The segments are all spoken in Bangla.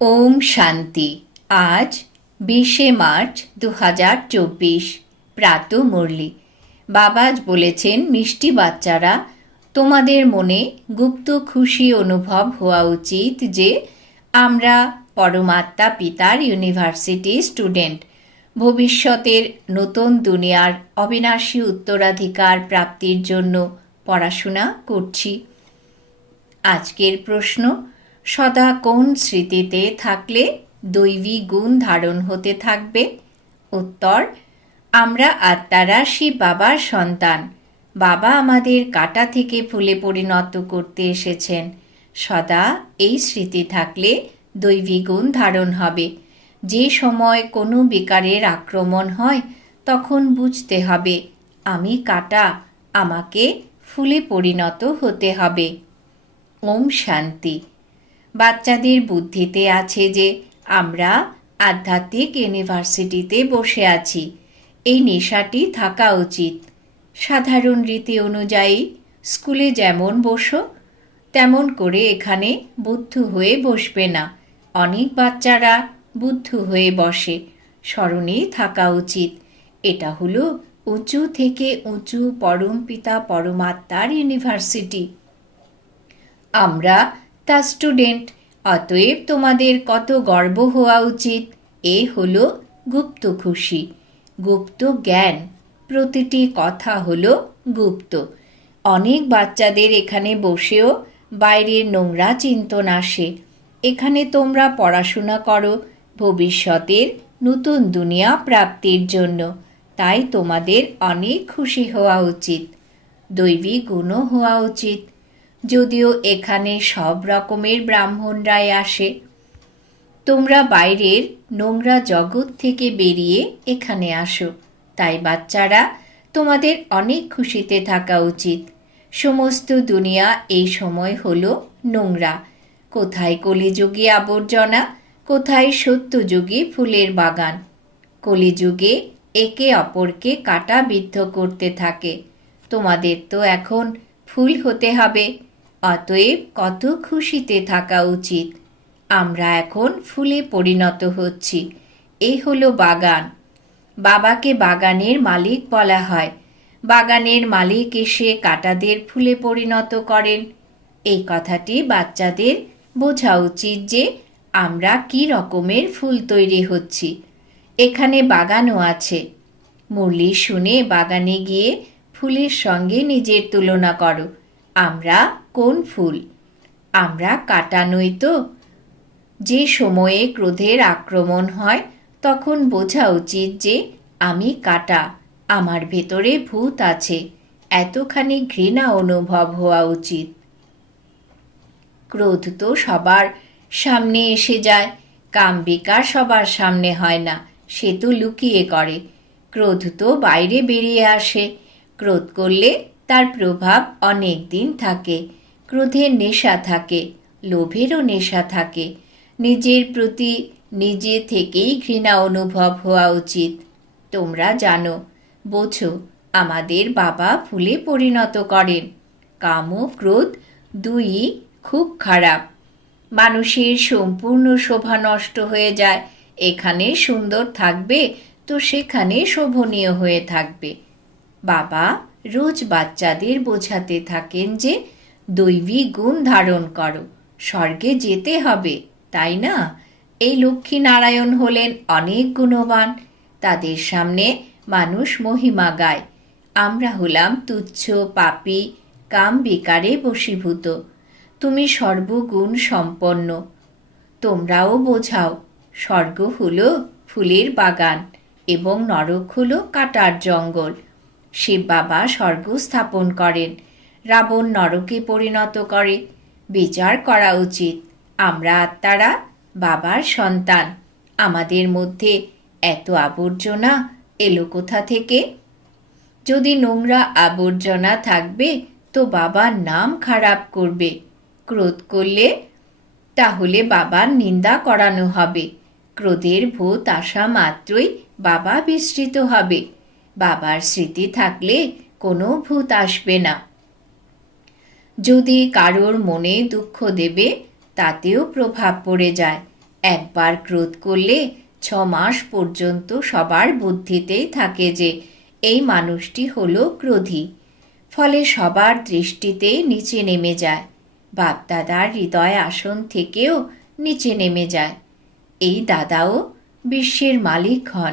ওম শান্তি। আজ বিশে মার্চ দু হাজার চব্বিশ, প্রাত মুরলি। বাবাজ বলেছেন, মিষ্টি বাচ্চারা, তোমাদের মনে গুপ্ত খুশি অনুভব হওয়া উচিত যে আমরা পরমাত্মা পিতার ইউনিভার্সিটি স্টুডেন্ট। ভবিষ্যতের নতুন দুনিয়ার অবিনাশী উত্তরাধিকার প্রাপ্তির জন্য পড়াশোনা করছি। আজকের প্রশ্ন সদা কোন স্মৃতিতে থাকলে দৈবী গুণ ধারণ হতে থাকবে? উত্তর, আমরা আত্মারা শিব বাবার সন্তান। বাবা আমাদের কাটা থেকে ফুলে পরিণত করতে এসেছেন। সদা এই স্মৃতি থাকলে দৈবী গুণ ধারণ হবে। যে সময় কোনো বিকারের আক্রমণ হয়, তখন বুঝতে হবে, আমি কাটা, আমাকে ফুলে পরিণত হতে হবে। ওম শান্তি। বাচ্চাদের বুদ্ধিতে আছে যে আমরা আধ্যাত্মিক ইউনিভার্সিটিতে বসে আছি। এই নেশাটি থাকা উচিত। সাধারণ রীতি অনুযায়ী, স্কুলে যেমন বসো, তেমন করে এখানে বুদ্ধ হয়ে বসবে না। অনেক বাচ্চারা বুদ্ধ হয়ে বসে। স্মরণেই থাকা উচিত। এটা হলো উঁচু থেকে উঁচু পরম পিতা পরমাত্মার ইউনিভার্সিটি। আমরা তা স্টুডেন্ট অতএব তোমাদের কত গর্ব হওয়া উচিত। এ হলো গুপ্ত খুশি। গুপ্ত জ্ঞান, প্রতিটি কথা হলো গুপ্ত। অনেক বাচ্চাদের এখানে বসেও বাইরের নোংরা চিন্তন আসে। এখানে তোমরা পড়াশোনা করো, ভবিষ্যতের নতুন দুনিয়া প্রাপ্তির জন্য। তাই তোমাদের অনেক খুশি হওয়া উচিত। দৈবিক গুণও হওয়া উচিত। যদিও এখানে সব রকমের ব্রাহ্মণরাই আসে। তোমরা বাইরের নোংরা জগৎ থেকে বেরিয়ে এখানে আসো। তাই বাচ্চারা, তোমাদের অনেক খুশিতে থাকা উচিত। সমস্ত দুনিয়া এই সময় হলো নোংরা। কোথায় কলিযুগে আবর্জনা, কোথায় সত্যযুগে ফুলের বাগান। কলিযুগে একে অপরকে কাটা বিদ্ধ করতে থাকে। তোমাদের তো এখন ফুল হতে হবে। অতএব কত খুশিতে থাকা উচিত। আমরা এখন ফুলে পরিণত হচ্ছি। এই হলো বাগান। বাবাকে বাগানের মালিক বলা হয়। বাগানের মালিক এসে কাটাদের ফুলে পরিণত করেন। এই কথাটি বাচ্চাদের বোঝা উচিত যে আমরা কি রকমের ফুল তৈরি হচ্ছি। এখানে বাগানও আছে। মুরলি শুনে বাগানে গিয়ে ফুলের সঙ্গে নিজের তুলনা করো। আমরা কোন ফুল? আমরা কাটা নই তো। যে সময়ে ক্রোধের আক্রমণ হয়, তখন বোঝা উচিত যে আমি কাটা, আমার ভেতরে ভূত আছে। এতখানি ঘৃণা অনুভব হওয়া উচিত। ক্রোধ তো সবার সামনে এসে যায়, কাম বিকার সবার সামনে হয় না, সে তো লুকিয়ে করে। ক্রোধ তো বাইরে বেরিয়ে আসে, ক্রোধ করলে তার প্রভাব অনেক দিন থাকে। ক্রোধের নেশা থাকে, লোভেরও নেশা থাকে। নিজের প্রতি নিজে থেকেই ঘৃণা অনুভব হওয়া উচিত। তোমরা জানো, বোঝো, আমাদের বাবা ফুলে পরিণত করেন। কাম ও ক্রোধ দুই খুব খারাপ। মানুষের সম্পূর্ণ শোভা নষ্ট হয়ে যায়। এখানে সুন্দর থাকবে তো সেখানে শোভনীয় হয়ে থাকবে। বাবা রোজ বাচ্চাদের বোঝাতে থাকেন যে দৈবী গুণ ধারণ করো। স্বর্গে যেতে হবে, তাই না? এই লক্ষ্মী নারায়ণ হলেন অনেক গুণবান। তাদের সামনে মানুষ মহিমা গায়। আমরা হলাম তুচ্ছ, পাপী, কাম বেকারে বশীভূত। তুমি সর্বগুণ সম্পন্ন। তোমরাও বোঝাও, স্বর্গ হল ফুলের বাগান এবং নরক হল কাটার জঙ্গল। শিব বাবা স্বর্গ স্থাপন করেন। রাবণ নরকে পরিণত করে। বিচার করা উচিত। আমরা আত্মারা বাবার সন্তান। আমাদের মধ্যে এত আবর্জনা এলো কোথা থেকে? যদি নোংরা আবর্জনা থাকবে, তো বাবার নাম খারাপ করবে। ক্রোধ করলে, তাহলে বাবার নিন্দা করানো হবে। ক্রোধের ভূত আসা মাত্রই বাবা বিস্তৃত হবে। বাবার স্মৃতি থাকলে কোনো ভূত আসবে না। যদি কারোর মনে দুঃখ দেবে, তাতেও প্রভাব পড়ে যায়। একবার ক্রোধ করলে ছ মাস পর্যন্ত সবার বুদ্ধিতেই থাকে যে, এই মানুষটি হলো ক্রোধী। ফলে সবার দৃষ্টিতে নিচে নেমে যায়। বাপদাদার হৃদয় আসন থেকেও নিচে নেমে যায়। এই দাদাও বিশ্বের মালিক হন।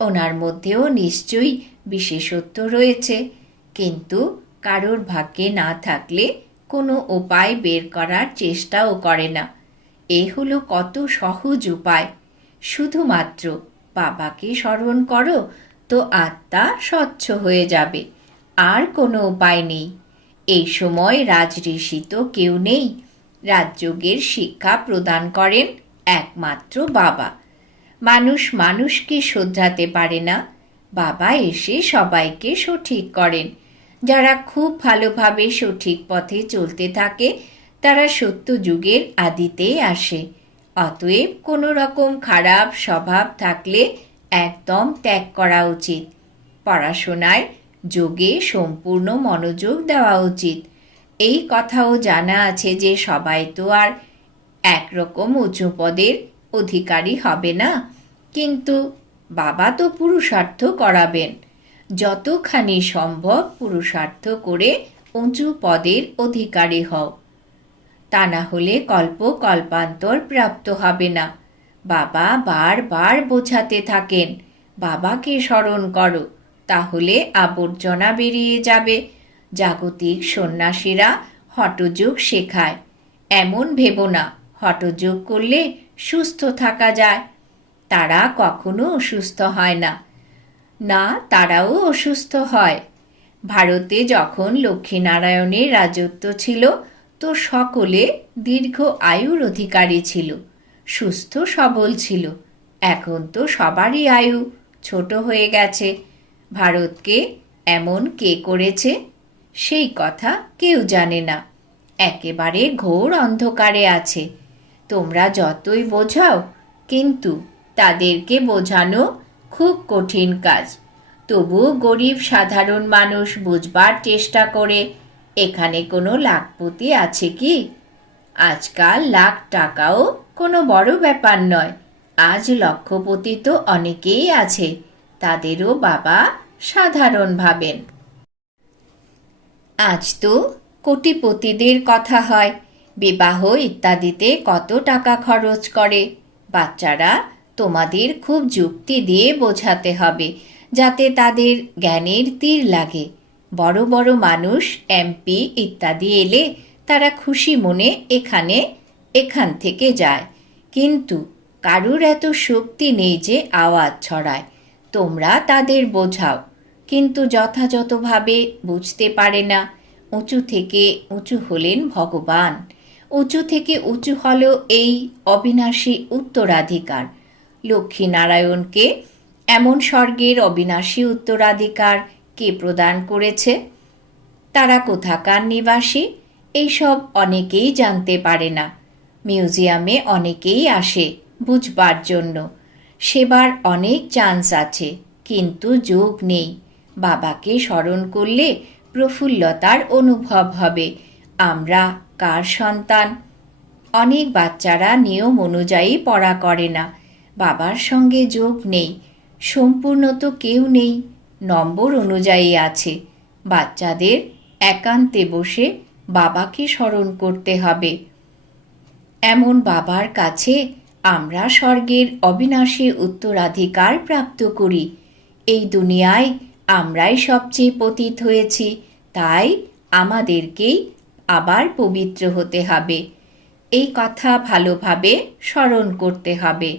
ওনার মধ্যেও নিশ্চয়ই বিশেষত্ব রয়েছে। কিন্তু কারোর ভাগ্যে না থাকলে কোনো উপায় বের করার চেষ্টাও করে না। এ হলো কত সহজ উপায়। শুধুমাত্র বাবাকে স্মরণ করো তো আত্মা স্বচ্ছ হয়ে যাবে। আর কোনো উপায় নেই। এই সময় রাজঋষি তো কেউ নেই। রাজযোগের শিক্ষা প্রদান করেন একমাত্র বাবা। মানুষ মানুষকে শোধরাতে পারে না। বাবা এসে সবাইকে সঠিক করেন। যারা খুব ভালোভাবে সঠিক পথে চলতে থাকে, তারা সত্য যুগের আদিতেই আসে। অতএব কোনো রকম খারাপ স্বভাব থাকলে একদম ত্যাগ করা উচিত। পড়াশোনায় যোগে সম্পূর্ণ মনোযোগ দেওয়া উচিত। এই কথাও জানা আছে যে সবাই তো আর একরকম উঁচু পদের অধিকারী হবে না। কিন্তু বাবা তো পুরুষার্থ করাবেন। যতখানি সম্ভব পুরুষার্থ করে উঁচু পদের অধিকারী হও। তা না হলে কল্প কল্পান্তর প্রাপ্ত হবে না। বাবা বারবার বোঝাতে থাকেন, বাবাকে স্মরণ করো, তাহলে আবর্জনা বেরিয়ে যাবে। জাগতিক সন্ন্যাসীরা হঠযোগ শেখায়, এমন ভেবো না হঠযোগ করলে সুস্থ থাকা যায়। তারা কখনো অসুস্থ হয় না। না, তারাও অসুস্থ হয়। ভারতে যখন লক্ষ্মীনারায়ণের রাজত্ব ছিল, তো সকলে দীর্ঘ আয়ুর অধিকারী ছিল, সুস্থ, সবল ছিল। এখন তো সবারই আয়ু, ছোট হয়ে গেছে। ভারতকে এমন কে করেছে? সেই কথা কেউ জানে না। একেবারে ঘোর অন্ধকারে আছে। তোমরা যতই বোঝাও, কিন্তু তাদেরকে বোঝানো খুব কঠিন কাজ। তবু গরিব, সাধারণ মানুষ বুঝবার চেষ্টা করে, এখানে কোনো লাখপতি আছে কি? আজকাল লাখ টাকাও কোনো বড় ব্যাপার নয়। আজ লক্ষপতি তো অনেকেই আছে, তাদেরও বাবা সাধারণ ভাবেন। আজ তো কোটিপতিদের কথা হয়, বিবাহ ইত্যাদিতে কত টাকা খরচ করে, বাচ্চারা তোমাদের খুব যুক্তি দিয়ে বোঝাতে হবে, যাতে তাদের জ্ঞানের তীর লাগে। বড় বড় মানুষ, এমপি ইত্যাদি এলে তারা খুশি মনে এখানে, এখান থেকে যায়। কিন্তু কারুর এত শক্তি নেই যে আওয়াজ ছড়ায়, তোমরা তাদের বোঝাও। কিন্তু যথাযথভাবে বুঝতে পারে না, উঁচু থেকে উঁচু হলেন ভগবান। উঁচু থেকে উঁচু হল এই অবিনাশী উত্তরাধিকার। লক্ষ্মীনারায়ণকে এমন স্বর্গের অবিনাশী উত্তরাধিকার কে প্রদান করেছে? তারা কোথাকার নিবাসী? এইসব অনেকেই জানতে পারে না। মিউজিয়ামে অনেকেই আসে বুঝবার জন্য। সেবার অনেক চান্স আছে, কিন্তু যোগ নেই। বাবাকে স্মরণ করলে প্রফুল্লতার অনুভব হবে। আমরা কার সন্তান? অনেক বাচ্চারা নিয়ম অনুযায়ী পড়া করে না। বাবার সঙ্গে যোগ নেই, সম্পূর্ণ তো কেউ নেই, নম্বর অনুযায়ী আছে। বাচ্চাদের একান্তে বসে বাবাকে স্মরণ করতে হবে। এমন বাবার কাছে আমরা স্বর্গের অবিনাশী উত্তরাধিকার প্রাপ্ত করি। এই দুনিয়ায় আমরাই সবচেয়ে পতিত হয়েছি, তাই আমাদেরকেই আবার পবিত্র হতে হবে। এই কথা ভালোভাবে স্মরণ করতে হবে।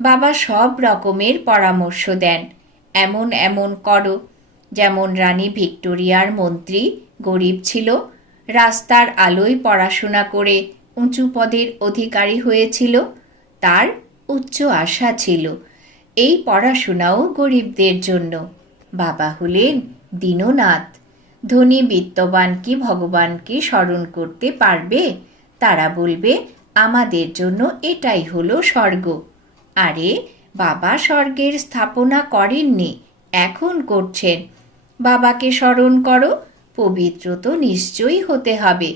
বাবা সব রকমের পরামর্শ দেন। এমন এমন করো। যেমন রানী ভিক্টোরিয়ার মন্ত্রী গরিব ছিল, রাস্তার আলোয় পড়াশোনা করে উঁচু পদের অধিকারী হয়েছিল, তার উচ্চ আশা ছিল। এই পড়াশোনাও গরিবদের জন্য। বাবা হলেন দীননাথ। ধনী বিত্তবান কি ভগবানকে স্মরণ করতে পারবে? তারা বলবে, আমাদের জন্য এটাই হলো স্বর্গ। আরে, বাবা স্বর্গের স্থাপনা করেননি, এখন করছেন। বাবাকে স্মরণ করো, পবিত্র তো নিশ্চয়ই হতে হবে।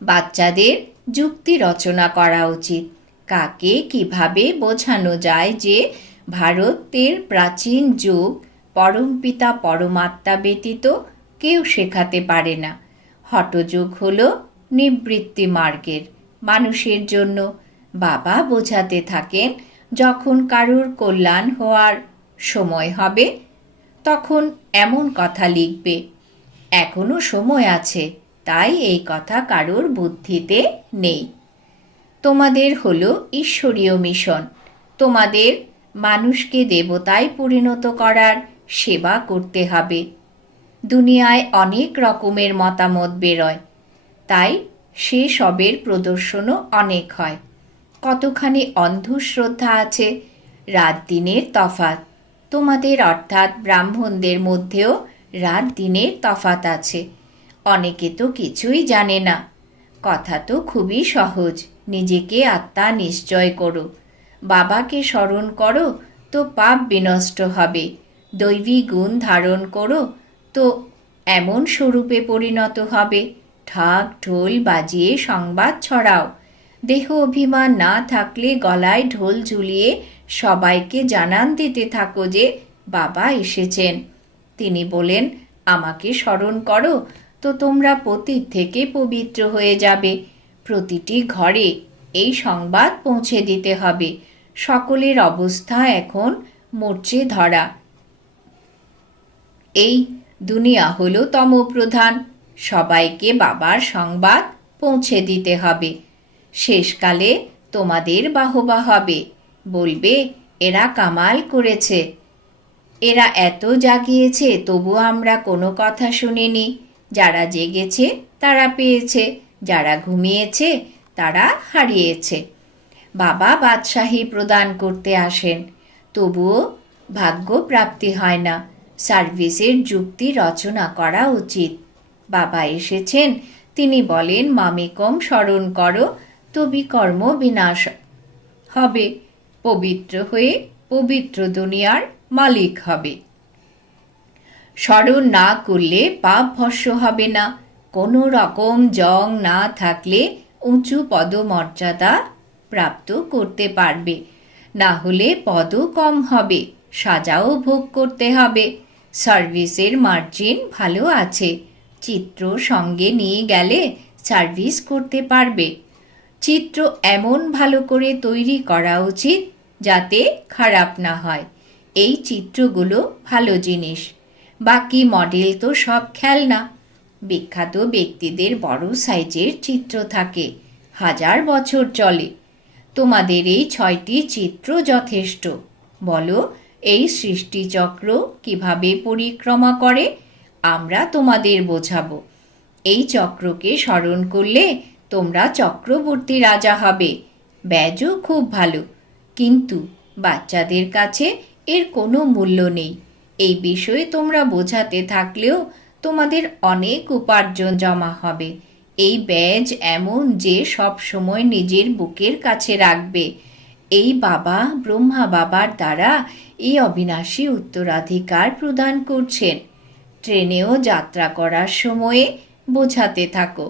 বাচ্চাদের যুক্তি রচনা করা উচিত। কাকে কীভাবে বোঝানো যায় যে ভারতের প্রাচীন যুগ পরমপিতা পরমাত্মা ব্যতীত কেউ শেখাতে পারে না। হঠযোগ হল নিবৃত্তি মার্গের, মানুষের জন্য বাবা বোঝাতে থাকেন, যখন কারুর কল্যাণ হওয়ার সময় হবে, তখন এমন কথা লিখবে। এখনও সময় আছে, তাই এই কথা কারুর বুদ্ধিতে নেই। তোমাদের হলো ঈশ্বরীয় মিশন। তোমাদের মানুষকে দেবতায় পরিণত করার সেবা করতে হবে। দুনিয়ায় অনেক রকমের মতামত বেরোয়, তাই সে সবের প্রদর্শনও অনেক হয়। কতখানি অন্ধশ্রদ্ধা আছে? রাত দিনের তফাত তোমাদের অর্থাৎ ব্রাহ্মণদের মধ্যেও রাত দিনের তফাত আছে। অনেকে তো কিছুই জানে না। কথা তো খুবই সহজ। নিজেকে আত্মা নিশ্চয় করো। বাবাকে স্মরণ করো, তো পাপ বিনষ্ট হবে। দৈবী গুণ ধারণ করো, তো এমন স্বরূপে পরিণত হবে। ঢাক, ঢোল বাজিয়ে সংবাদ ছড়াও। দেহ অভিমান না থাকলে গলায় ঢোল ঝুলিয়ে সবাইকে জানান দিতে থাকো যে বাবা এসেছেন। তিনি বলেন, আমাকে স্মরণ করো, তো তোমরা পতীত থেকে পবিত্র হয়ে যাবে। প্রতিটি ঘরে এই সংবাদ পৌঁছে দিতে হবে। সকলের অবস্থা এখন মরচে ধরা। এই দুনিয়া হলো তমপ্রধান। সবাইকে বাবার সংবাদ পৌঁছে দিতে হবে। শেষকালে তোমাদের বাহবা হবে। বলবে, এরা কামাল করেছে। এরা এত জাগিয়েছে, তবু আমরা কোনো কথা শুনিনি। যারা জেগেছে, তারা পেয়েছে। যারা ঘুমিয়েছে, তারা হারিয়েছে। বাবা বাদশাহী প্রদান করতে আসেন। তবুও ভাগ্য প্রাপ্তি হয় না। সার্ভিসের যুক্তি রচনা করা উচিত। বাবা এসেছেন। তিনি বলেন, মামিকম স্মরণ করো তবি বিনাশ হবে। পবিত্র হয়ে পবিত্র দুনিয়ার মালিক হবে। স্মরণ না করলে পাপ ভস্য হবে না। কোনো রকম জং না থাকলে উঁচু পদমর্যাদা প্রাপ্ত করতে পারবে। না হলে পদও কম হবে, সাজাও ভোগ করতে হবে। সার্ভিসের মার্জিন ভালো আছে, চিত্র সঙ্গে নিয়ে গেলে সার্ভিস করতে পারবে। চিত্র এমন ভালো করে তৈরি করা উচিত যাতে খারাপ না হয়। এই চিত্রগুলো ভালো জিনিস। বাকি মডেল তো সব খেলনা। বিখ্যাত ব্যক্তিদের বড় সাইজের চিত্র থাকে। হাজার বছর চলে। তোমাদের এই ছয়টি চিত্র যথেষ্ট। বলো, এই সৃষ্টিচক্র কীভাবে পরিক্রমা করে? আমরা তোমাদের বোঝাবো। এই চক্রকে স্মরণ করলে তোমরা চক্রবর্তী রাজা হবে। ব্যাজও খুব ভালো। কিন্তু বাচ্চাদের কাছে এর কোনো মূল্য নেই। এই বিষয়ে তোমরা বোঝাতে থাকলেও তোমাদের অনেক উপার্জন জমা হবে। এই ব্যাজ এমন যে সব সময় নিজের বুকের কাছে রাখবে। এই বাবা ব্রহ্মা বাবার দ্বারা এই অবিনাশী উত্তরাধিকার প্রদান করছেন। ট্রেনেও যাত্রা করার সময়ে বোঝাতে থাকো।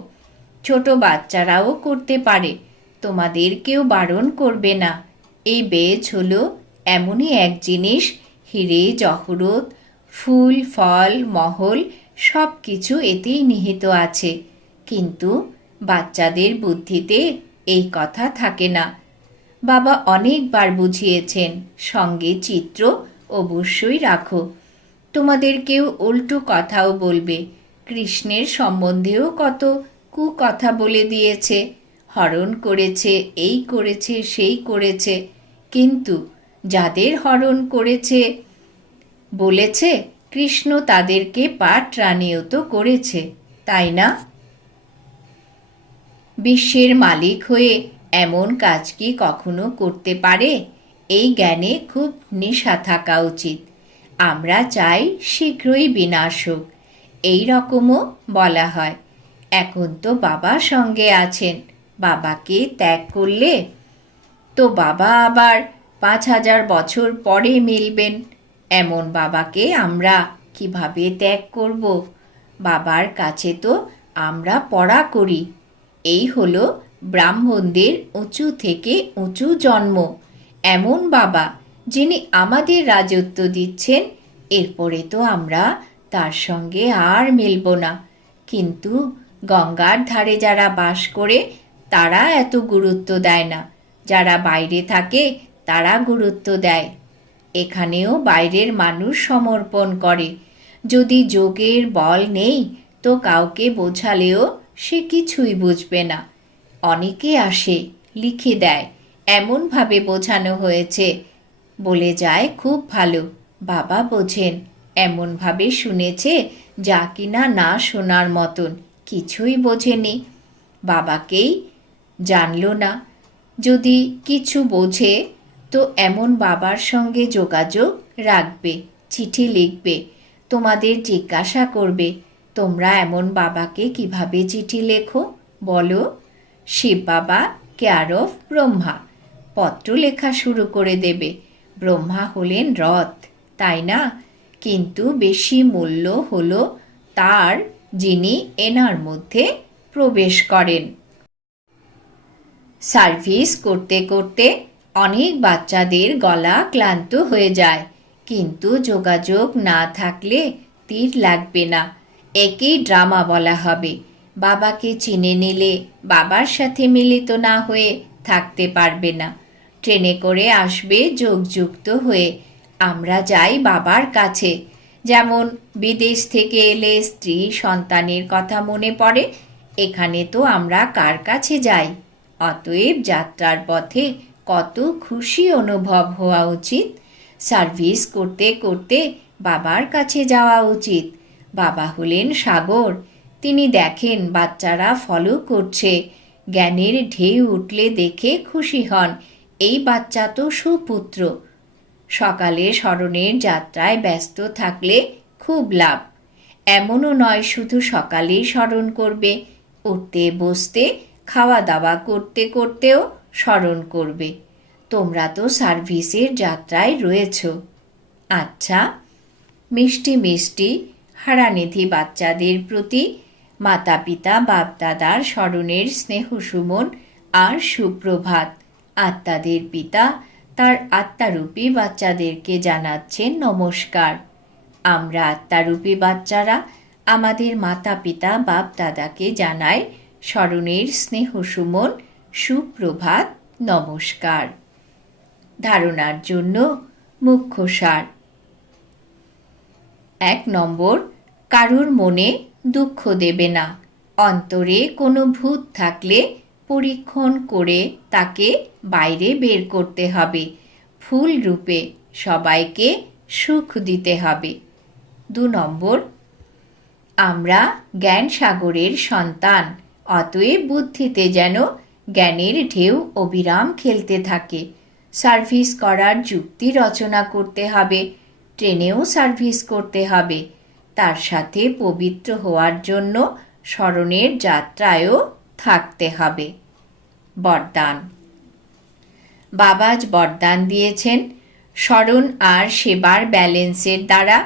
ছোট বাচ্চারাও করতে পারে। তোমাদেরকেও বারণ করবে না। এই বেজ হলো এমনই এক জিনিস, হিরে, জহরত, ফুল, ফল, মহল সব কিছু এতেই নিহিত আছে। কিন্তু বাচ্চাদের বুদ্ধিতে এই কথা থাকে না। বাবা অনেকবার বুঝিয়েছেন, সঙ্গে চিত্র অবশ্যই রাখো। তোমাদের কেউ উল্টো কথাও বলবে, কৃষ্ণের সম্বন্ধেও কত কু কথা বলে দিয়েছে। হরণ করেছে, এই করেছে, সেই করেছে। কিন্তু যাদের হরণ করেছে, বলেছে, কৃষ্ণ তাদেরকে পাঠ রানিয়ত করেছে। তাই না? বিশ্বের মালিক হয়ে এমন কাজ কি কখনো করতে পারে? এই জ্ঞানে খুব নেশা থাকা উচিত। আমরা চাই শীঘ্রই বিনাশ হোক। এই রকমও বলা হয়। এখন তো বাবা সঙ্গে আছেন। বাবাকে ত্যাগ করলে তো বাবা আবার পাঁচ হাজার বছর পরে মিলবেন। এমন বাবাকে আমরা কীভাবে ত্যাগ করব? বাবার কাছে তো আমরা পড়া করি। এই হলো ব্রাহ্মণদের উঁচু থেকে উঁচু জন্ম। এমন বাবা যিনি আমাদের রাজত্ব দিচ্ছেন, এরপরে তো আমরা তার সঙ্গে আর মেলব না। কিন্তু গঙ্গার ধারে যারা বাস করে, তারা এত গুরুত্ব দেয় না। যারা বাইরে থাকে, তারা গুরুত্ব দেয়। এখানেও বাইরের মানুষ সমর্পণ করে। যদি যোগের বল নেই, তো কাউকে বোঝালেও সে কিছুই বুঝবে না। অনেকে আসে, লিখে দেয়, এমনভাবে বোঝানো হয়েছে। বলে যায়, খুব ভালো। বাবা বোঝেন, এমনভাবে শুনেছে, যা কিনা না শোনার মতন। কিছুই বোঝেনি। বাবাকেই জানলো না। যদি কিছু বোঝে, তো এমন বাবার সঙ্গে যোগাযোগ রাখবে, চিঠি লিখবে, তোমাদের জিজ্ঞাসা করবে, তোমরা এমন বাবাকে কীভাবে চিঠি লেখো? বলো, শিব বাবা কেয়ার অফ ব্রহ্মা, পত্র লেখা শুরু করে দেবে। ব্রহ্মা হলেন রথ, তাই না? কিন্তু বেশি মূল্য হলো তার যিনি এনার মধ্যে প্রবেশ করেন। সার্ভিস করতে করতে অনেক বাচ্চাদের গলা ক্লান্ত হয়ে যায়, কিন্তু যোগাযোগ না থাকলে তীর লাগবে না। একেই ড্রামা বলা হবে। বাবাকে চিনে নিলে বাবার সাথে মিলিত না হয়ে থাকতে পারবে না। ট্রেনে করে আসবে যোগযুক্ত হয়ে। আমরা যাই বাবার কাছে। যেমন, বিদেশ থেকে এলে স্ত্রী সন্তানের কথা মনে পড়ে, এখানে তো আমরা কার কাছে যাই? অতএব যাত্রার পথে কত খুশি অনুভব হওয়া উচিত? সার্ভিস করতে করতে বাবার কাছে যাওয়া উচিত। বাবা হলেন সাগর। তিনি দেখেন, বাচ্চারা ফলো করছে। জ্ঞানের ঢেউ উঠলে দেখে খুশি হন, এই বাচ্চা তো সুপুত্র। সকালে স্মরণের যাত্রায় ব্যস্ত থাকলে খুব লাভ। এমনও নয়, শুধু সকালেই স্মরণ করবে। উঠতে, বসতে খাওয়া দাওয়া করতে করতেও স্মরণ করবে। তোমরা তো সার্ভিসের যাত্রায় রয়েছ। আচ্ছা মিষ্টি মিষ্টি, হারানিধি বাচ্চাদের প্রতি মাতা পিতা বাপদাদার স্মরণের স্নেহ সুমন আর সুপ্রভাত। আত্মাদের পিতা তার আত্মারূপী বাচ্চাদেরকে জানাচ্ছেন নমস্কার। আমরা আত্মারূপী বাচ্চারা আমাদের মাতা পিতা বাপ দাদাকে জানাই স্মরণের স্নেহ সুমন, সুপ্রভাত, নমস্কার। ধারণার জন্য মুখ্য সার। এক নম্বর, কারুর মনে দুঃখ দেবে না। অন্তরে কোনো ভূত থাকলে পরীক্ষণ করে তাকে বাইরে বের করতে হবে। ফুল রূপে সবাইকে সুখ দিতে হবে। দু নম্বর, আমরা জ্ঞান সাগরের সন্তান, অতএব বুদ্ধিতে যেন জ্ঞানের ঢেউ অবিরাম খেলতে থাকে। সার্ভিস করার যুক্তি রচনা করতে হবে, ট্রেনেও সার্ভিস করতে হবে। তার সাথে পবিত্র হওয়ার জন্য স্মরণের যাত্রায়ও থাকতে হবে। বরদান। বাবাজ বরদান দিয়েছেন। স্মরণ আর সেবার ব্যালেন্সের দ্বারা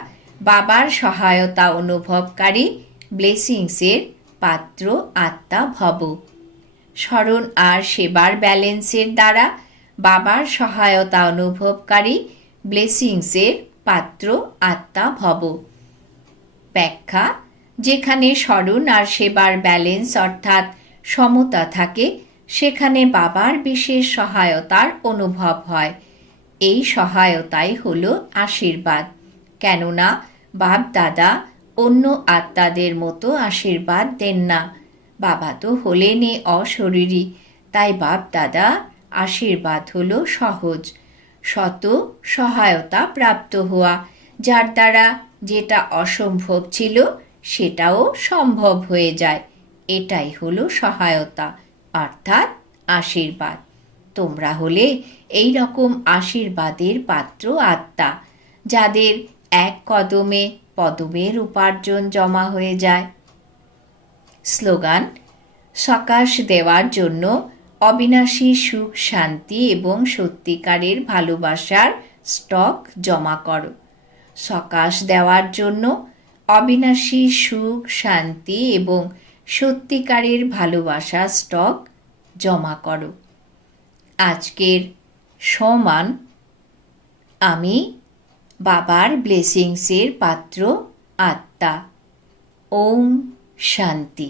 বাবার সহায়তা অনুভবকারী ব্লেসিংসের পাত্র আত্মা ভব। স্মরণ আর সেবার ব্যালেন্সের দ্বারা বাবার সহায়তা অনুভবকারী ব্লেসিংসের পাত্র আত্মা ভব। ব্যাখ্যা, যেখানে স্মরণ আর সেবার ব্যালেন্স অর্থাৎ সমতা থাকে, সেখানে বাবার বিশেষ সহায়তার অনুভব হয়। এই সহায়তাই হল আশীর্বাদ। কেননা বাপ দাদা অন্য আত্মাদের মতো আশীর্বাদ দেন না। বাবা তো হলেনই অশরীরী, তাই বাপ দাদা আশীর্বাদ হল সহজ। শত সহায়তা প্রাপ্ত হওয়া, যার দ্বারা যেটা অসম্ভব ছিল, সেটাও সম্ভব হয়ে যায়। এটাই হলো সহায়তা, অর্থাৎ আশীর্বাদ। তোমরা হলে এই রকম আশীর্বাদের পাত্র আত্মা, যাদের এক কদমে পদমের উপার্জন জমা হয়ে যায়। স্লোগান, সকাশ দেওয়ার জন্য অবিনাশী সুখ, শান্তি এবং সত্যিকারের ভালোবাসার স্টক জমা করো। সকাশ দেওয়ার জন্য অবিনাশী সুখ, শান্তি এবং সত্যিকারের ভালোবাসা স্টক জমা করো। আজকের সমান আমি বাবার ব্লেসিংসের পাত্র আত্মা। ওম শান্তি।